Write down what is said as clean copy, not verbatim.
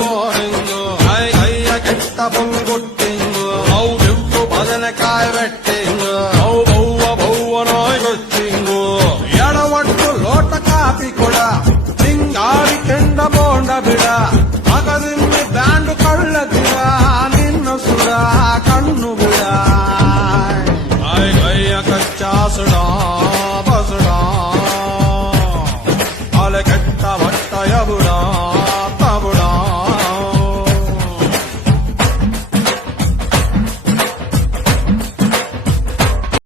boring ಕೈಯ ಕೆಟ್ಟ ಪುಂಗುಟ್ಟಿಂಗು ಅವು ಬಿಟ್ಟು ಬದನೆಕಾಯಿ ಬೆಟ್ಟಿಂಗು ಅವು ಬವ್ವ ನಾಯ್ ಗೊತ್ತಿಂಗು ಎಡವಟ್ಟು ಲೋಟ ಕಾಪಿ ಕೊಡ ಹಿಂಗಾಡಿ ಕೆಂಡ ಬೋಂಡ ಬಿಡ ಮಗದಿಮ್ಮಿ ಬ್ಯಾಂಡು ಕಳ್ಳದಿರ ನಿನ್ನ ಸುಡ ಕಣ್ಣು ಬಿಡ ಕೈಯ ಕಚ್ಚಾ ಸುಡ ಬಸುಡ ಅಲೆ ಕೆಟ್ಟ ಬಟ್ಟಯ